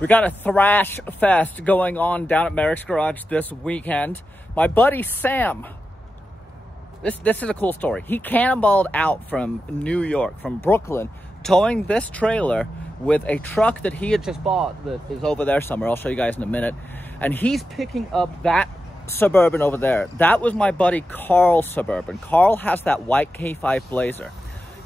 We got a thrash fest going on down at Merricks Garage this weekend. My buddy Sam, this is a cool story. He cannonballed out from New York, from Brooklyn, towing this trailer with a truck that he had just bought that is over there somewhere. I'll show you guys in a minute. And he's picking up that Suburban over there. That was my buddy Carl's Suburban. Carl has that white K5 Blazer.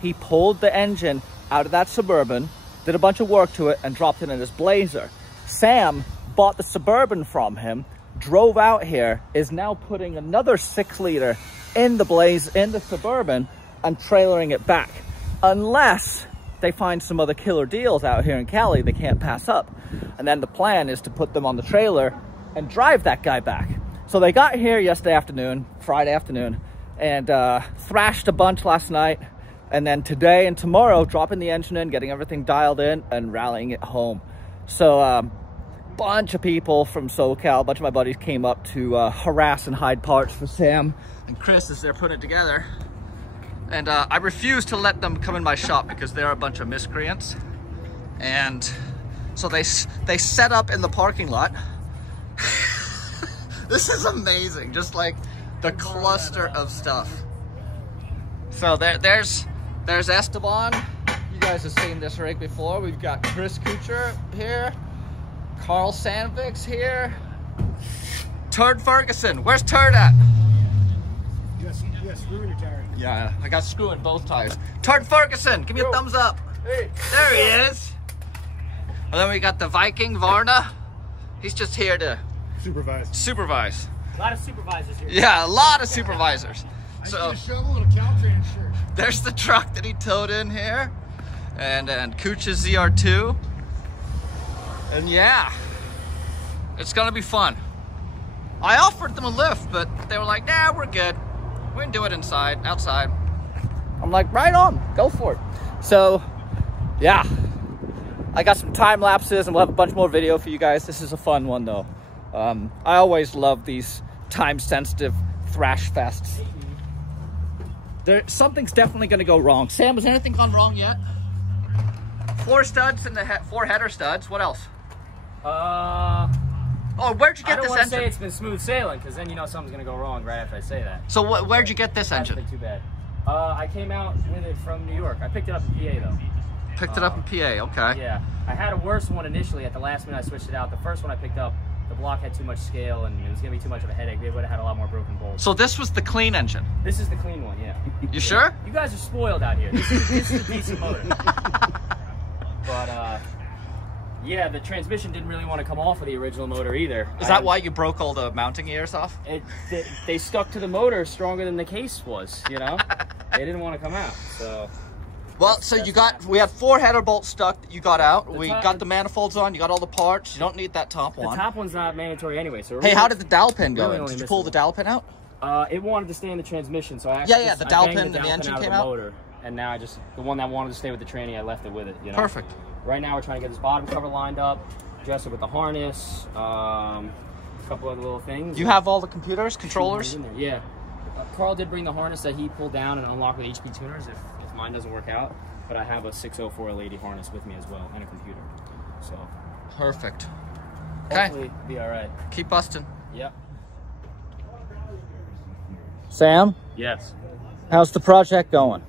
He pulled the engine out of that Suburban, did a bunch of work to it, and dropped it in his Blazer. Sam bought the Suburban from him, drove out here, is now putting another 6-liter in the Suburban and trailering it back. Unless they find some other killer deals out here in Cali they can't pass up. And then the plan is to put them on the trailer and drive that guy back. So they got here Friday afternoon, and thrashed a bunch last night. And then today and tomorrow, dropping the engine in, getting everything dialed in, and rallying it home. So bunch of people from SoCal, a bunch of my buddies came up to harass and hide parts for Sam and Chris as they're putting it together. And I refuse to let them come in my shop because they're a bunch of miscreants. And so they set up in the parking lot. This is amazing, just like the cluster of stuff. So there's Esteban. You guys have seen this rig before. We've got Chris Kuchar here, Carl Sandvik's here, Turd Ferguson. Where's Turd at? Yes, screw in your tire. Yeah, I got screw in both tires. Turd Ferguson, give me a thumbs up. Hey. There he is. And then we got the Viking Varna. He's just here to supervise. A lot of supervisors here. Yeah, a lot of supervisors. So, I need a shovel and a Caltrans shirt. There's the truck that he towed in here. And Kuch's ZR2. And yeah, it's gonna be fun. I offered them a lift, but they were like, nah, we're good. We can do it outside. I'm like, right on, go for it. So, yeah. I got some time lapses and we'll have a bunch more video for you guys. This is a fun one though. I always love these time-sensitive thrash fests. Something's definitely gonna go wrong. Sam, has anything gone wrong yet? 4 studs and the 4 header studs. What else? Oh, where'd you get this engine? I don't want to say it's been smooth sailing, because then you know something's gonna go wrong right after I say that. So where'd you get this engine? That's been too bad. I came out with it from New York. I picked it up in PA though. Picked it up in PA, okay. Yeah, I had a worse one initially. At the last minute I switched it out. The first one I picked up, the block had too much scale and it was gonna be too much of a headache. They would have had a lot more broken bolts. So this was the clean engine? This is the clean one, yeah. You sure? You guys are spoiled out here. This is a decent motor. But yeah, the transmission didn't really want to come off of the original motor either. Is that why you broke all the mounting gears off? They stuck to the motor stronger than the case was, you know? They didn't want to come out, so... Well, we had 4 header bolts stuck that you got out. We got the manifolds on, you got all the parts. You don't need that top one. The top one's not mandatory anyway, so... Hey, how did the dowel pin go in? Did you pull the dowel pin out? It wanted to stay in the transmission, so I actually... Yeah, the dowel pin and the engine came out? Motor, and now the one that wanted to stay with the tranny, I left it with it, you know? Perfect. Right now we're trying to get this bottom cover lined up, dress it with the harness, a couple other little things. You have all the computers, controllers? Yeah. Carl did bring the harness that he pulled down and unlocked with HP tuners if mine doesn't work out. But I have a 604 lady harness with me as well, and a computer. So perfect. Hopefully be all right. Keep busting. Yep. Sam? Yes. How's the project going?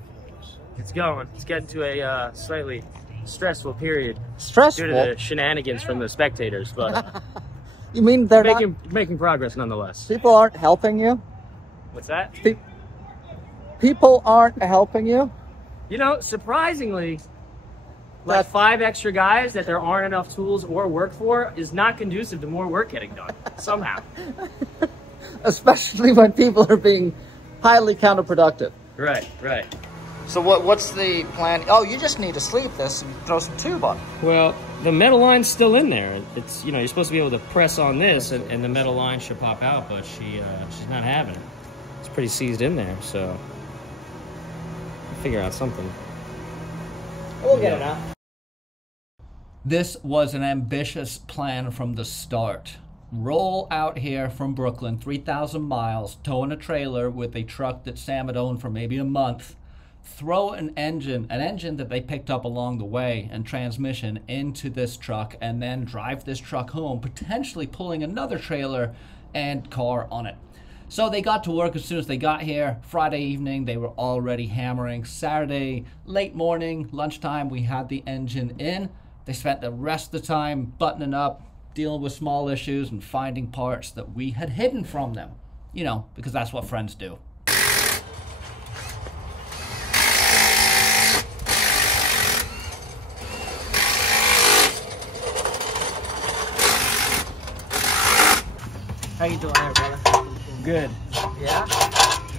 It's going. It's getting to a slightly stressful period. Stressful? Due to the shenanigans from the spectators, but you mean they're making progress nonetheless. People aren't helping you? What's that? People aren't helping you? You know, surprisingly, like 5 extra guys that there aren't enough tools or work for is not conducive to more work getting done, somehow. Especially when people are being highly counterproductive. Right. So what's the plan? Oh, you just need to sleeve this and throw some tube on it. Well, the metal line's still in there. It's, you know, you're supposed to be able to press on this and the metal line should pop out, but she's not having it. It's pretty seized in there, so... figure out something. We'll get it out. This was an ambitious plan from the start. Roll out here from Brooklyn, 3,000 miles, towing a trailer with a truck that Sam had owned for maybe a month, throw an engine that they picked up along the way and transmission into this truck and then drive this truck home, potentially pulling another trailer and car on it. So they got to work as soon as they got here. Friday evening, they were already hammering. Saturday, late morning, lunchtime, we had the engine in. They spent the rest of the time buttoning up, dealing with small issues and finding parts that we had hidden from them. You know, because that's what friends do. How you doing there, brother? Good. Yeah?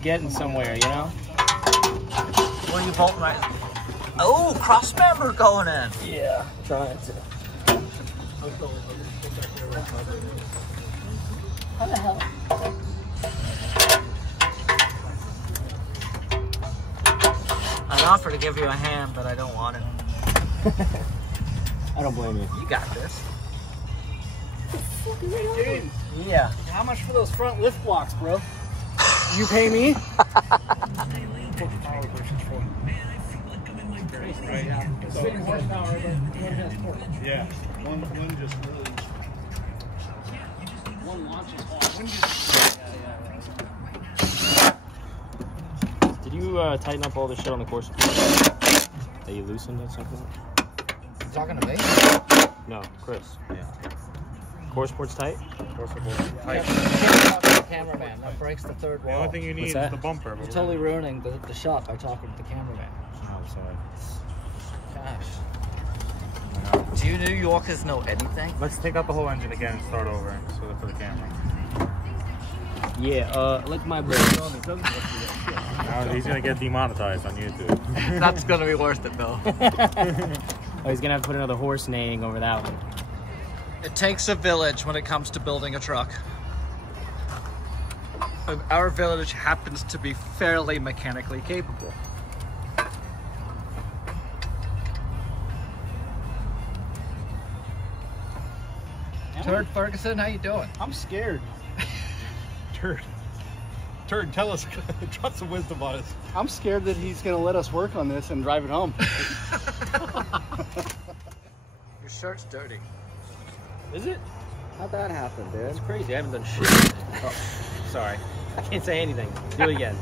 Getting somewhere, you know? What are you bolting right? Oh, cross member going in. Yeah, trying to. How the hell? I'd offer to give you a hand, but I don't want it. I don't blame you. You got this. James, Yeah. how much for those front lift blocks, bro? You pay me? Yeah, one just really. One launches off. Did you tighten up all the shit on the course? That you loosened at some point? You talking to me? No, Chris. Yeah. Course board's tight? Course board. Yeah, talk to the cameraman. That breaks the third The wall. only thing you need is that? the bumper. You're totally ruining the shot by talking to the cameraman. Oh, sorry. Gosh. Do you New Yorkers know anything? Let's take out the whole engine again and start over for the camera. Yeah, lick my brake. Now he's gonna get demonetized on YouTube. That's gonna be worth it though. Oh, he's gonna have to put another horse neighing over that one. It takes a village when it comes to building a truck. And our village happens to be fairly mechanically capable. Turd Ferguson, how you doing? I'm scared. Turd, tell us, drop some wisdom on us. I'm scared that he's gonna let us work on this and drive it home. Your shirt's dirty. Is it? How'd that happen, dude? It's crazy. I haven't done shit. Oh, sorry. I can't say anything. Do it again.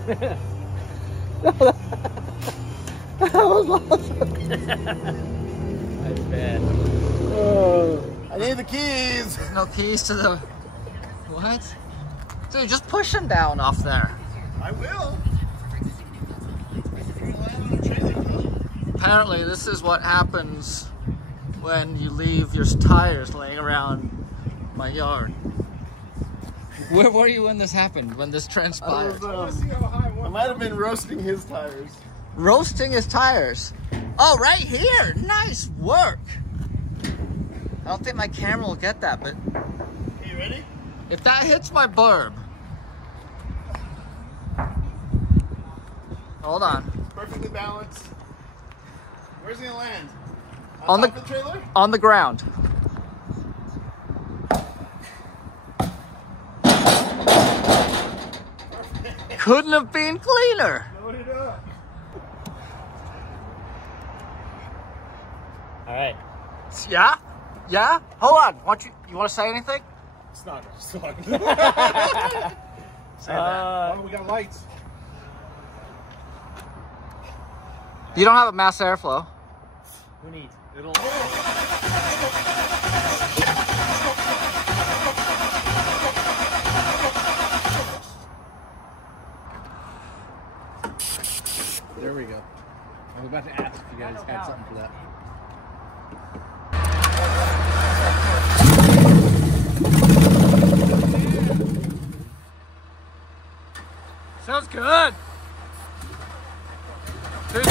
That was awesome. That's bad. I need the keys. There's no keys to the... What? Dude, just push him down off there. I will. Apparently, this is what happens when you leave your tires laying around my yard. Where were you when this happened? When this transpired? I might have been roasting his tires. Roasting his tires. Oh, right here. Nice work. I don't think my camera will get that, but Hey, you ready? if that hits my burb. Hold on. Perfectly balanced. Where's he gonna land? On the top of the trailer? On the ground. Couldn't have been cleaner. Load it up. All right. Yeah? Yeah? Hold on. You want to say anything? It's not. Say Uh, that. Oh, we got lights. You don't have a mass airflow. Who needs? It'll. There we go. I was about to ask if you guys had something for that. Sounds good. Dude.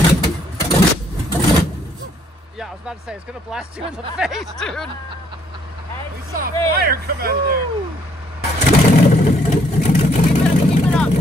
Yeah, I was about to say, it's gonna blast you in the face, dude. We saw fire come out of there. Keep it up.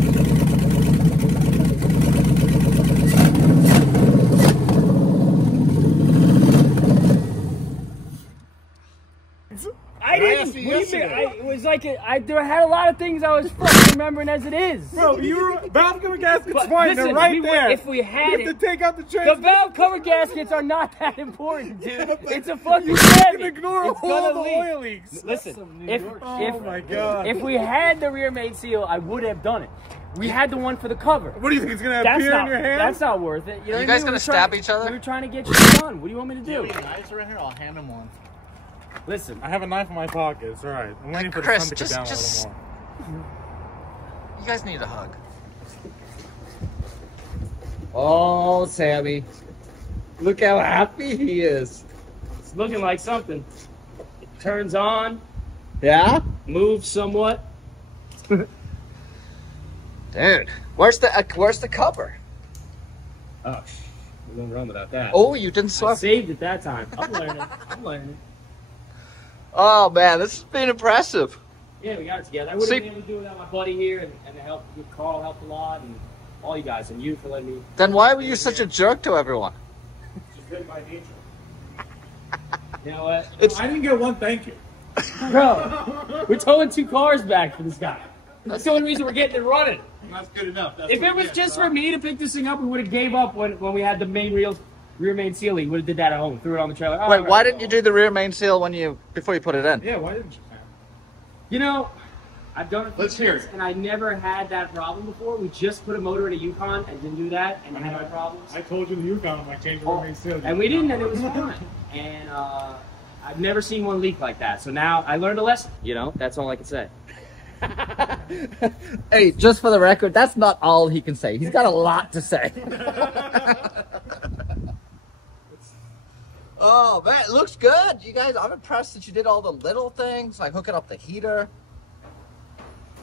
I didn't. What do you mean? It was like there had a lot of things I was fucking remembering as it is. Bro, you were valve cover gaskets fine. Listen, They're right there. If we had you have it, to take out the the transmission. valve cover gaskets are not that important, dude. It's a fucking You Chevy. can ignore It's all gonna the leak. oil leaks. Listen, Oh my god. if we had the rear main seal, I would have done it. We had the one for the cover. What do you think it's gonna have That's beer not, in your hand? That's not worth it. You know Are you what I guys mean? gonna We were stab trying- each other? We were trying to get you done. What do you want me to Do you do? have any knives around here? I'll hand him one. Listen, I have a knife in my pocket. It's all right. I'm waiting for the Chris, sun to go down a little more. You guys need a hug. Oh, Sammy. Look how happy he is. it's looking like something. It turns on, Yeah? moves somewhat. Dude, where's the cover? Oh, we're gonna run without that. Oh, you didn't I swap. saved it that time. I'm learning. I'm learning. Oh man, this has been impressive. Yeah, we got it together. I wouldn't See- have been able to do it without my buddy here, and the help. Carl helped a lot, and all you guys, and you for letting me. Then why were you such a jerk to everyone? It's just been my nature. You know what? I didn't get one thank you. Bro, we're towing 2 cars back for this guy. That's the only reason we're getting it running. That's good enough. That's If what it was is, just bro. for me to pick this thing up, we would have gave up when we had the rear main seal. We would have did that at home, threw it on the trailer. Oh, Wait, right. why didn't you do the rear main seal before you put it in? Yeah, why didn't you? You know, I've done it. Let's hear it. And I never had that problem before. We just put a motor in a Yukon and didn't do that, and had my problems. I told you the Yukon might change the main seal. And we didn't, and it was fine. And I've never seen one leak like that. So now I learned a lesson. You know, that's all I can say. Hey, just for the record, that's not all he can say. He's got a lot to say. Oh man, it looks good. You guys, I'm impressed that you did all the little things, like hooking up the heater.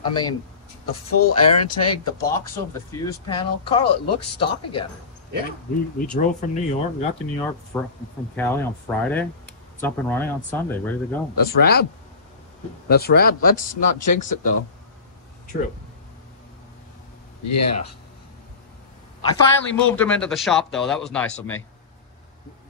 I mean, the full air intake, the box over the fuse panel. Carl, it looks stock again. Yeah. We drove from New York. We got to New York from Cali on Friday. It's up and running on Sunday, ready to go. That's rad. That's rad. Let's not jinx it though. True. Yeah. I finally moved him into the shop though. That was nice of me.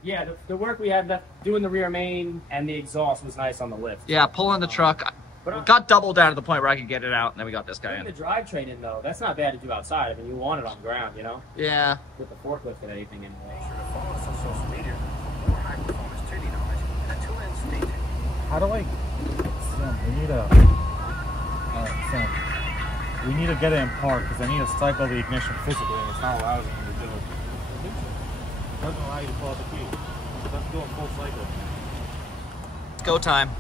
Yeah, the work we had left doing the rear main and the exhaust was nice on the lift. Yeah, pulling the truck. But We got double down to the point where I could get it out, and then we got this guy putting in. the drivetrain in though, that's not bad to do outside. I mean, you want it on the ground, you know, Yeah. with the forklift and anything anyway. Follow us on social media for more high-performance tuning knowledge and until then, stay tuned. How do I? Sam, we need to get it in park because I need to cycle the ignition physically, and it's not allowing me to do it. It doesn't allow you to pull out the key. You have to do a full cycle. It's go time.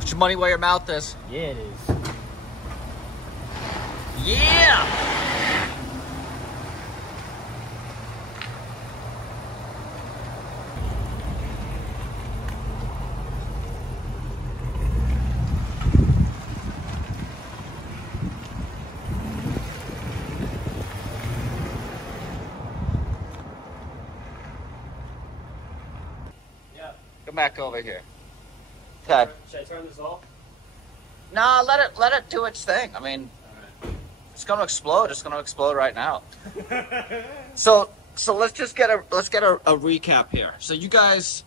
Put your money where your mouth is. Yeah, it is. Yeah! Yeah. Come back over here. Okay. Should I turn this off? Nah, let it do its thing. I mean, it's gonna explode. It's gonna explode right now. So let's just get a recap here. So you guys,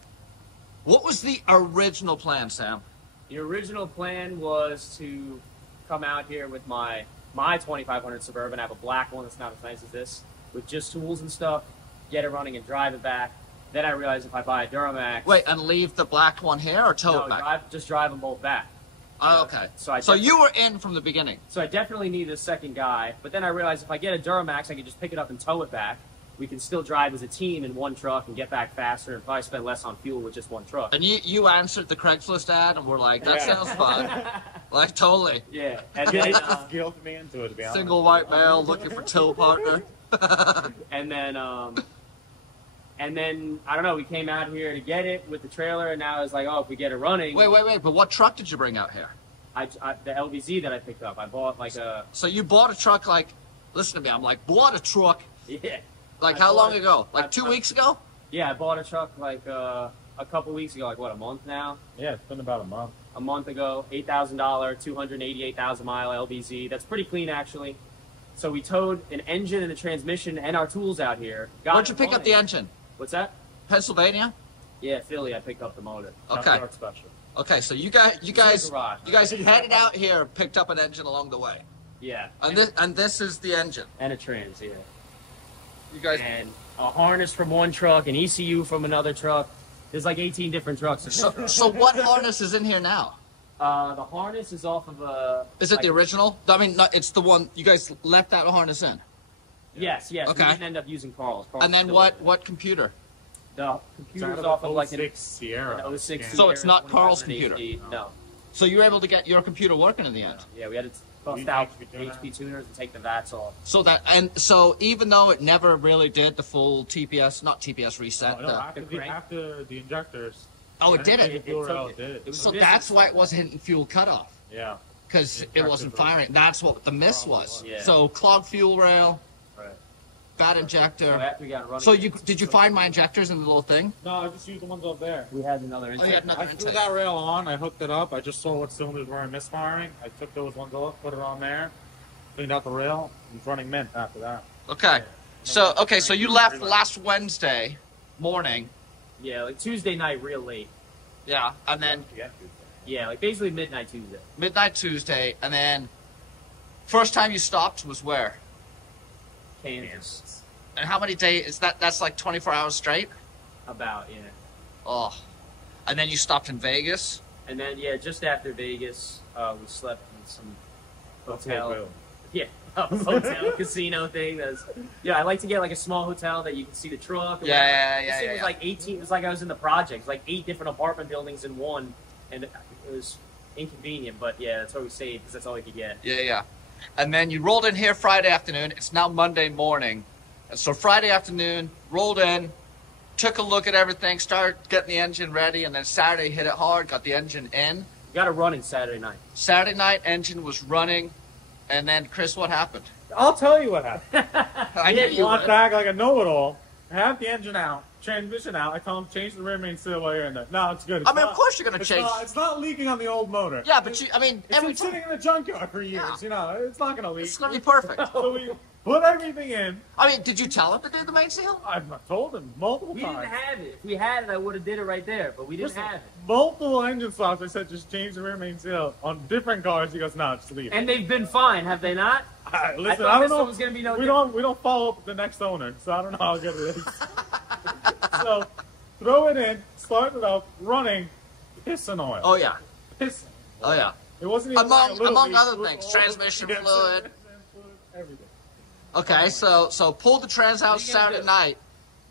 what was the original plan, Sam? The original plan was to come out here with my 2500 Suburban. I have a black one that's not as nice as this, with just tools and stuff, get it running and drive it back. Then I realized if I buy a Duramax... Wait, and leave the black one here or tow it back? just drive them both back. Oh, okay. So you were in from the beginning. So I definitely need a second guy, but then I realized if I get a Duramax, I can just pick it up and tow it back. We can still drive as a team in one truck and get back faster and probably spend less on fuel with just one truck. And you answered the Craigslist ad and we're like, that sounds fun. Like, totally. Yeah. And then, Guilted me into it, to be honest. Single white male looking for tow partner. and then, I don't know, we came out here to get it with the trailer, and now it's like, oh, if we get it running... Wait, but what truck did you bring out here? The LBZ that I picked up. I bought like a... So you bought a truck like... Listen to me, I'm like, bought a truck... Yeah. Like, I how bought long ago? Like 2 weeks ago? Yeah, I bought a truck like a couple weeks ago, like what, a month now? Yeah, it's been about a month. A month ago, $8,000, 288,000 mile LBZ. That's pretty clean, actually. So we towed an engine and a transmission and our tools out here. Where'd you pick up the engine? What's that? Pennsylvania? Yeah, Philly. I picked up the motor. Okay. York special. Okay, so you guys garage. headed out here, picked up an engine along the way. Yeah. And this is the engine. And a trans, yeah. You guys. And a harness from one truck, an ECU from another truck. There's like 18 different trucks. So what harness is in here now? The harness is off of a... Is it the original? I mean, it's the one, you guys left that harness in? Yes. Okay. We didn't end up using Carl's. And then what computer? The computer's off of like an 06 Sierra. an 06 So it's not Carl's 25 computer? HD. No. So you were able to get your computer working in the end? Yeah, we had to bust Use out HP tuner. HP tuners and take the VATs off. So even though it never really did the full not TPS reset. Oh, no, after the injectors. Oh, it did The it? fuel rail did. was So missing that's why it something. wasn't hitting fuel cutoff. Yeah. Because it wasn't firing. That's what the miss was. Yeah. So clogged fuel rail, Right. bad So injector. after we got it running, So did you find my injectors in the little thing? No, I just used the ones up there. we had another Oh, you had intake. another I threw intake. that rail on. I hooked it up. I just saw what cylinders were misfiring. I took those ones off, put it on there, cleaned out the rail. It was running mint after that. Okay. So you left last Wednesday morning. Yeah, like Tuesday night, real late. Yeah. And then Yeah, like basically midnight Tuesday. midnight Tuesday. And then first time you stopped was where? Kansas. And how many days is that? That's like 24 hours straight? About, yeah. Oh. And then you stopped in Vegas? And then, yeah, just after Vegas, we slept in some hotel. Yeah, a hotel casino thing. I like to get like a small hotel that you can see the truck. Yeah. This thing was like 18. It was like I was in the projects, like 8 different apartment buildings in one, and it was inconvenient. But yeah, that's where we stayed because that's all we could get. Yeah. And then you rolled in here Friday afternoon. It's now Monday morning. And so Friday afternoon, rolled in, took a look at everything, started getting the engine ready, and then Saturday hit it hard, got the engine in. We got it running Saturday night. Saturday night, engine was running. And then, Chris, what happened? I'll tell you what happened. I knew you Walked would. back like a know-it-all. I have the engine out, transmission out. I tell him change the rear main seal while you're in there. No, it's good. I mean, of course you're going to change. It's not leaking on the old motor. Yeah, but It's every been sitting time. in the junkyard for years. Yeah. You know, it's not going to leak. It's going to be perfect. So we put everything in. I mean, did you tell him to do the main seal? I've told him multiple We times. didn't have it. If we had it, I would have did it right there. But we didn't Listen, have it. multiple engine swaps. I said just change the rear main seal on different cars. He goes, no, just leave it. And they've been fine, have they not? Listen, thought I don't this know. one was gonna be no we don't follow up with the next owner, so I don't know how good it is. So throw it in, start it up, running, piston oil. Oh, yeah. Piston. Oh, yeah. It wasn't even like a little Among leak. other It was things, all- transmission yeah, fluid. transmission fluid, everything. Okay, so pulled the trans out What are you gonna Saturday do? night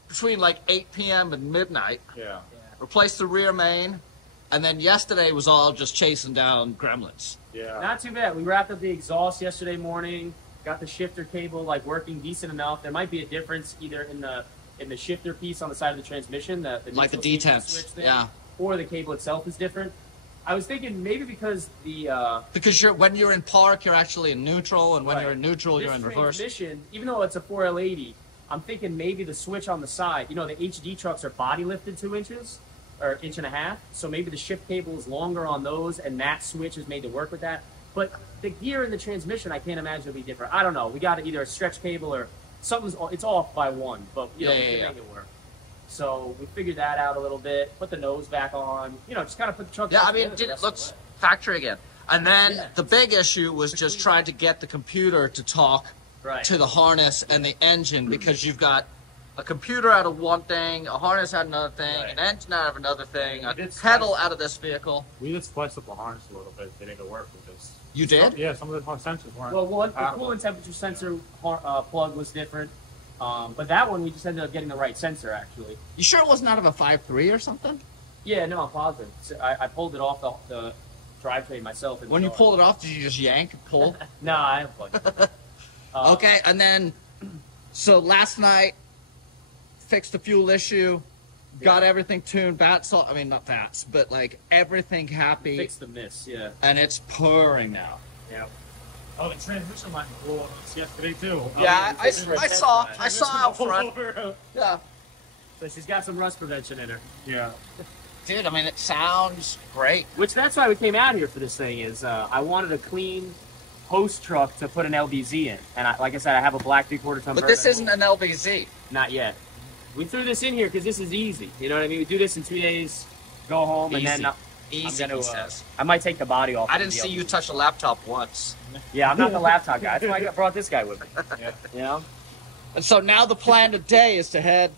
between like 8 p.m. and midnight. Yeah. Replaced the rear main. And then yesterday was all just chasing down gremlins. Yeah. Not too bad. We wrapped up the exhaust yesterday morning. Got the shifter cable like working decent enough. There might be a difference either in the shifter piece on the side of the transmission, the Like the neutral switch detents, switch thing, yeah. or the cable itself is different. I was thinking maybe because Because when you're in park, you're actually in neutral, and when Right. you're in neutral, this you're in reverse. transmission, even though it's a 4L80, I'm thinking maybe the switch on the side. You know, the HD trucks are body lifted 2 inches or 1.5 inches, so maybe the shift cable is longer on those, and that switch is made to work with that. But the gear in the transmission, I can't imagine it'll be different. I don't know. We got either a stretch cable or something's. It's off by one, but we can make it work. So we figured that out a little bit. Put the nose back on. You know, just kind of put the truck. Yeah, back I mean, together the rest of let's the way. factory again. And then Yeah. the big issue was just trying to get the computer to talk Right. to the harness and the engine, because you've got a computer out of one thing, a harness out of another thing, Right. an engine out of another thing, a It's pedal nice. out of this vehicle. We just spliced up the harness a little bit to make it work because. You did? Yeah, some of the sensors weren't. Well, the compatible. coolant temperature sensor plug was different, but that one we just ended up getting the right sensor actually. You sure it wasn't out of a 5.3 or something? Yeah, no, I'm positive. So I pulled it off the drivetrain myself. in the When you car. pulled it off, did you just yank and pull? No, I unplugged it. Okay, and then, so last night, fixed the fuel issue, got Yeah. everything tuned, I mean, not VATs, but like everything happy, Fix the miss, yeah. and it's purring now. Yeah. Oh, the transmission line blew on us yesterday too. Yeah, I Transmission saw transmission out All front. over. Yeah. So she's got some rust prevention in her. Yeah. Dude, I mean, it sounds great. Which that's why we came out here for this thing is I wanted a clean host truck to put an LBZ in. And like I said, I have a black 3/4 ton But this isn't an LBZ. Not yet. We threw this in here because this is easy. You know what I mean? We do this in 2 days, go home, and Easy. then Easy, I'm gonna, he says. I might take the body off. I of didn't the see you LVZ. touch a laptop once. Yeah, I'm not the laptop guy. That's why I brought this guy with me. Yeah. You know? And so now the plan today is to head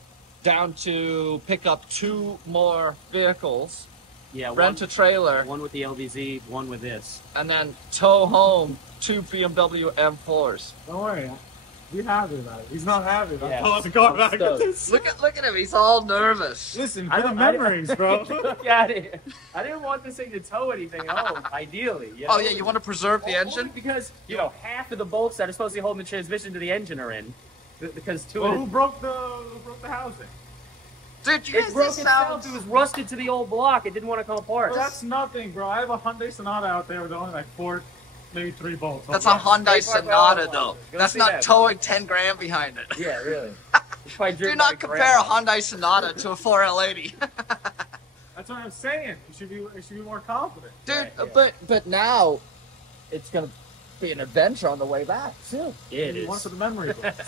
down to pick up 2 more vehicles, Yeah, rent a trailer, one with the LVZ, one with this. and then tow home 2 BMW M4s. Don't worry. Be happy about it. He's not happy. Yeah. I'm pulling the car back. stoked. Look at him, he's all nervous. Listen, I for the don't- memories, bro. Look at it. I didn't want this thing to tow anything at home, ideally. You know? Oh yeah, you want to preserve the Only engine? because, you know, half of the bolts that are supposed to be holding the transmission to the engine are in. Because two Well, of who broke the housing? Dude, you it guys broke just itself. sound... It was rusted to the old block. It didn't want to come apart. Well, that's nothing, bro. I have a Hyundai Sonata out there with only like 4, maybe 3 bolts. That's a Hyundai They park well Sonata on though. it. Go That's see not that. towing 10 grand behind it. Yeah, really. It's probably Do driven not by compare a grandma. Hyundai Sonata to a 4L80. That's what I'm saying. You should be more confident. Dude, Right, yeah. but now it's gonna be an adventure on the way back too. Yeah, it You is. want for the memory books.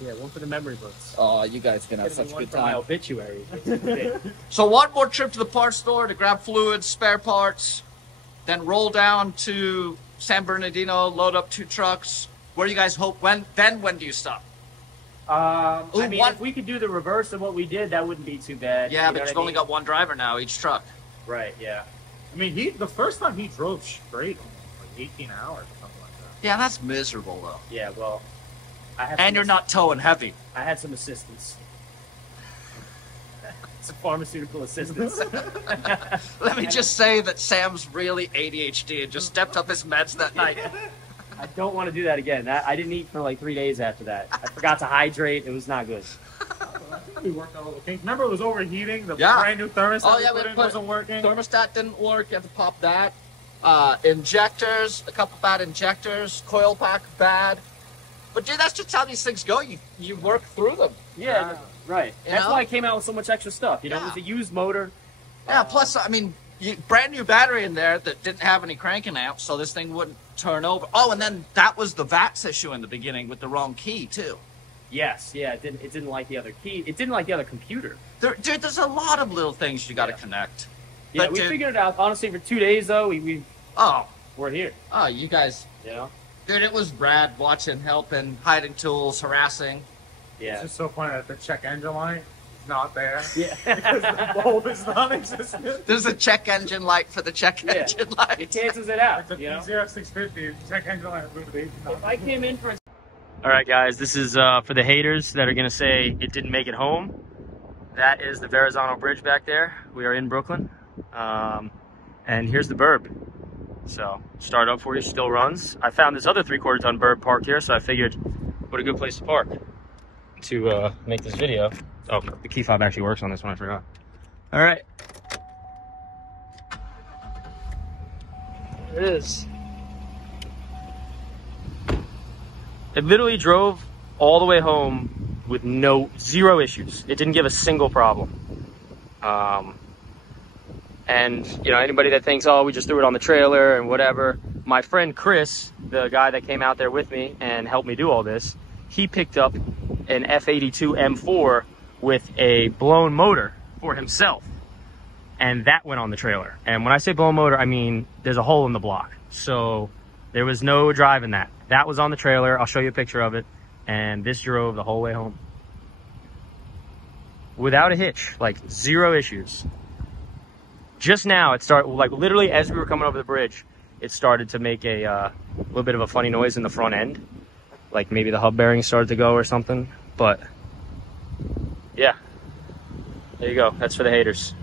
Yeah, one for the memory books. Oh, you guys can have Gonna be such a one good for my time. obituary. So one more trip to the parts store to grab fluids, spare parts, then roll down to San Bernardino, load up 2 trucks. Where do you guys hope? When do you stop? I mean, one- if we could do the reverse of what we did, that wouldn't be too bad. Yeah, You know but you've what I only mean? got 1 driver now, each truck. Right, yeah. I mean, the first time he drove straight, like 18 hours or something like that. Yeah, that's miserable though. Yeah, well, I have And some you're not towing heavy. I had some assistance. Some pharmaceutical assistance. Let me just say that Sam's really ADHD and just stepped up his meds that night. I don't want to do that again. I didn't eat for like 3 days after that. I forgot to hydrate. It was not good. I think we worked out all the kinks. Remember, it was overheating. The Yeah. brand new thermostat Oh, yeah, we we put in put- wasn't working. Thermostat didn't work, you have to pop that. Injectors, a couple bad injectors, coil pack bad. But dude, that's just how these things go. You work through them. Yeah, right. You That's know? why I came out with so much extra stuff. You know, it was a used motor. Yeah, plus, I mean, brand new battery in there that didn't have any cranking amps, so this thing wouldn't turn over. Oh, and then that was the VATS issue in the beginning with the wrong key, too. Yes, yeah. It didn't like the other key. It didn't like the other computer. Dude, there's a lot of little things you got to connect. Yeah, But we dude- figured it out. Honestly, for 2 days though, we're here. Oh, you guys, You know. dude, it was rad watching, helping, hiding tools, harassing. Yeah. It's just so funny that the check engine light is not there. Yeah. Because the bulb is non-existent. There's a check engine light for the check Yeah. engine light. It cancels it out. It's a You know. P0650 check engine light moved to If I came in for. All right, guys, this is for the haters that are going to say it didn't make it home. That is the Verrazano Bridge back there. We are in Brooklyn. And here's the burb. So, start up for you, still runs. I found this other 3/4 ton burb parked here, so I figured what a good place to park to make this video. Oh, the key fob actually works on this one, I forgot. All right. There it is. It literally drove all the way home with zero issues. It didn't give a single problem. And you know, anybody that thinks, oh, we just threw it on the trailer and whatever. My friend Chris, the guy that came out there with me and helped me do all this, he picked up an F82 M4 with a blown motor for himself. And that went on the trailer. And when I say blown motor, I mean there's a hole in the block. So there was no driving that. That was on the trailer. I'll show you a picture of it. And this drove the whole way home. Without a hitch, like zero issues. Just now, it started, like literally as we were coming over the bridge, it started to make a little bit of a funny noise in the front end. Like maybe the hub bearing started to go or something. But yeah, there you go. That's for the haters.